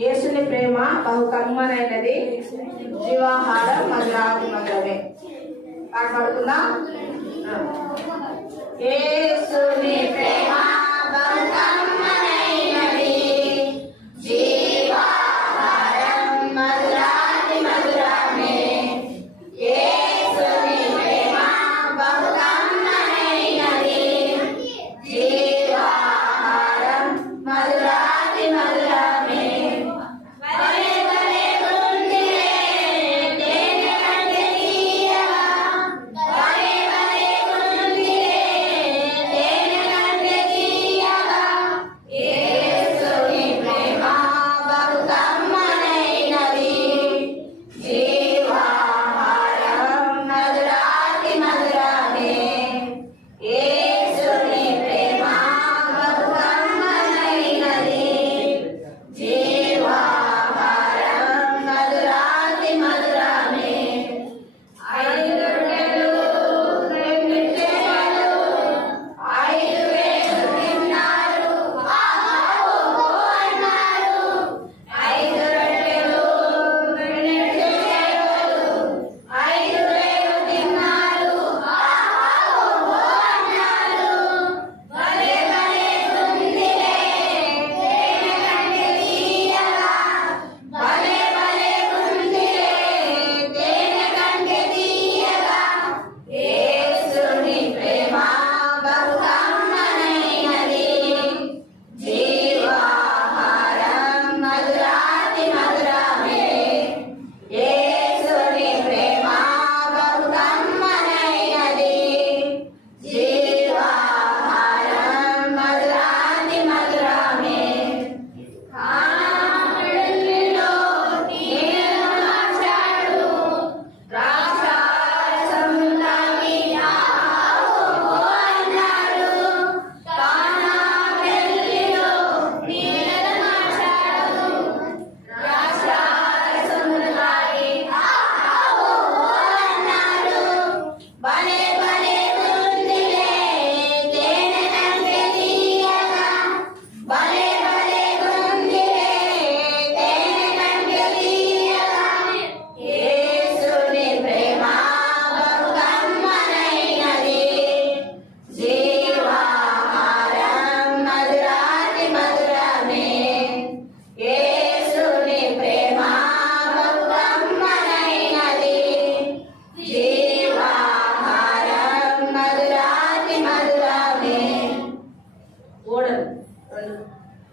యేసుని ప్రేమ బహు కమ్మనైనది, జీవాహారం మధురాతి మధురమే. పాడుకుందా? యేసుని ప్రేమ బహు కమ్మనైనది, జీవాహారం మధురాతి మధురమే. యేసుని ప్రేమ బహు కమ్మనైనది, జీవాహారం మధురాతి మధురమే.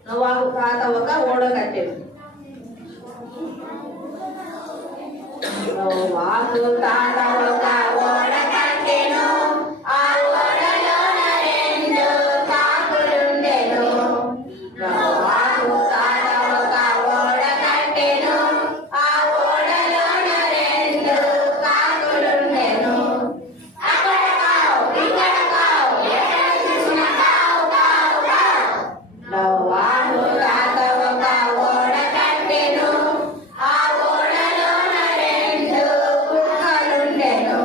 నోవాహు తాత ఒక ఓడ కట్టెను. నోవాహు తాత ఒక ఓడ కట్టెను, ఆ ఓడలోన రెండు కాకులుండెను. నోవాహు తాత ఒక ఓడ కట్టెను, ఆ ఓడలోన రెండు కాకులుండెను. అక్కడ కావు, ఇక్కడ కావు, ఎక్కడ చూసినా కావు కావు కావు. నోవాహు తాత ఒక ఓడ కట్టెను, ఆ ఓడలోన రెండు కుక్కలుండెను.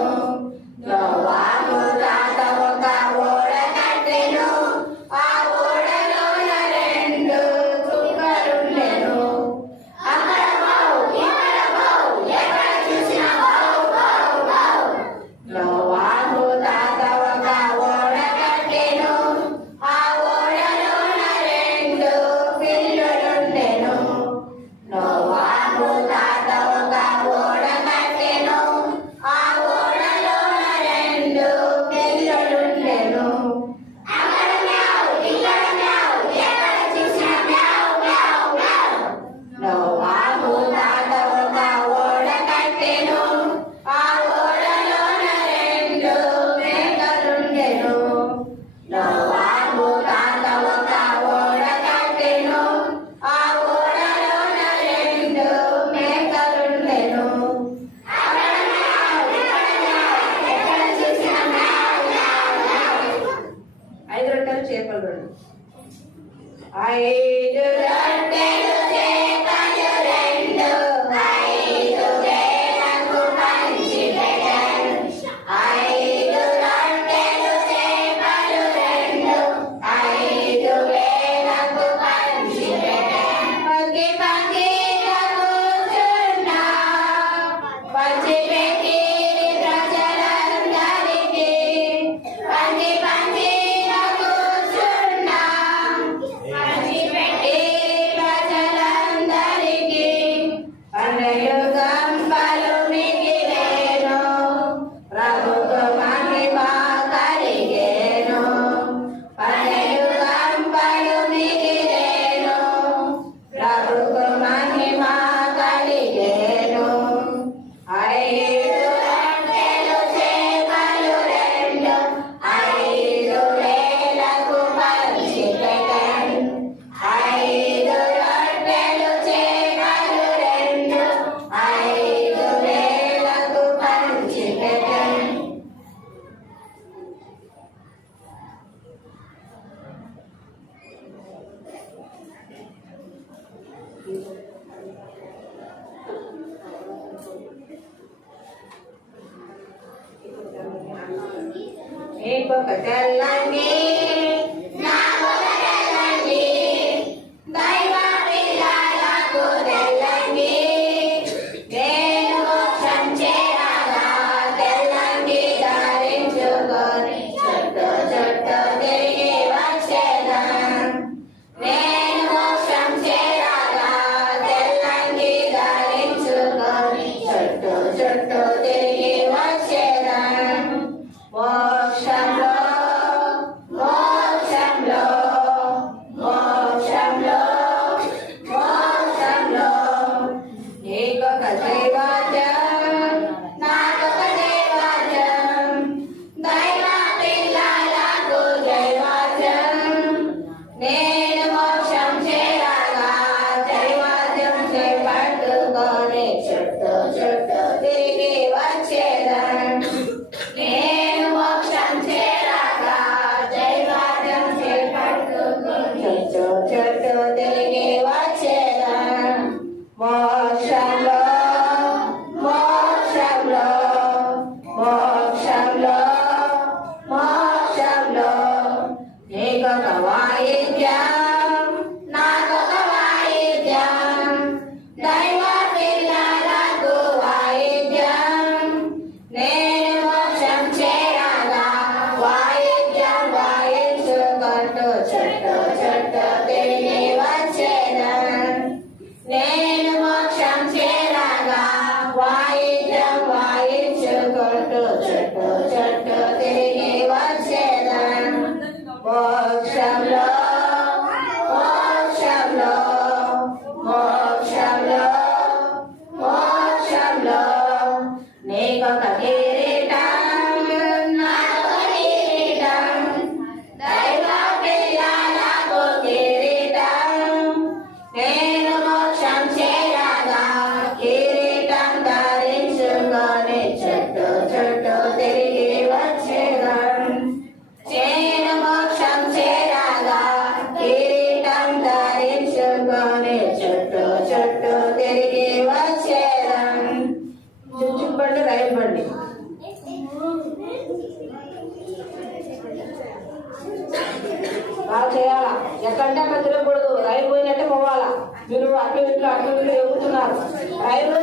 నీకొక తెల్లంగి నాకొక తెల్లంగి దైవ పిల్లలకు తెల్లంగి నేను మోక్షం చేరాగా తెల్లంగి ధరించుకొని చుట్టూ చుట్టూ తిరిగి వచ్చేదం నేను మోక్షం చేరాగా తెల్లంగి ధరించుకొని చుట్టూ చుట్టూ తిరిగి వచ్చేదం మోక్షంలో మోక్షంలో మోక్షంలో మోక్షంలో నీకొక దైవాజం నాకొక దైవాజం దైవ పిల్లలకు దైవాజం నేను మోక్షం చేరాగా దైవాజం చేపట్టుకొని చుట్టూ చుట్టూ తిరిగి వచ్చేదం నేను మోక్షం చేరాగా దైవాజం చేపట్టుకొని చుట్టూ చుట్టూ తిరిగి వచ్చేదం మోక్షంలో మోక్షంలో మోక్షంలో మోక్షంలో నీకొక వాయిద్యం నాకొక వాయిద్యం దైవ పిల్లలకు వాయిద్యం నేను మోక్షం చేరాగా వాయిద్యం వాయించుకుంటూ చుట్టూ చుట్టూ తిరిగి వచ్చేదం నేను మోక్షం చేరాగా వాయిద్యం వాయించుకుంటూ చుట్టూ చుట్టూ తిరిగి వచ్చేదం మోక్షంలో మోక్షంలో మోక్షంలో మోక్షంలో నీకొక కిరీటం నాకొక కిరీటం దైవ పిల్లలకు కిరీటం నేను మోక్షం చేరాగా కిరీటం ధరించుకొని చుట్టూ చుట్టూ తిరిగి వచ్చేదం నేను మోక్షం చేరాగా కిరీటం ధరించుకొని చుట్టూ చుట్టూ తిరిగి వచ్చేదం చుట్టుపండి రైలు బండి బాగా చేయాలా ఎక్కడంటే అక్కడ తిరగకూడదు రైలు పోయినట్టే పోవాలా మీరు అటు ఇట్లు ఎగుతున్నారు రైలు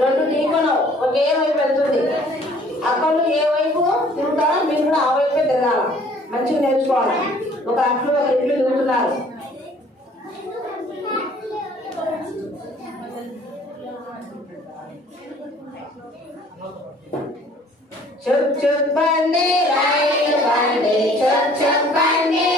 రెండు ఢీకొనవు ఒకే వైపు వెళ్తుంది అక్కడ ఏ వైపు తిరుగుతారో మీరు కూడా ఆ వైపే తిరగాల మంచిగా నేర్చుకోవాలి ఒక అట్లు ఒక ఇట్లు తిరుగుతున్నారు చుక్ చుక్ బండి రైలు బండి చుక్ చుక్ బండి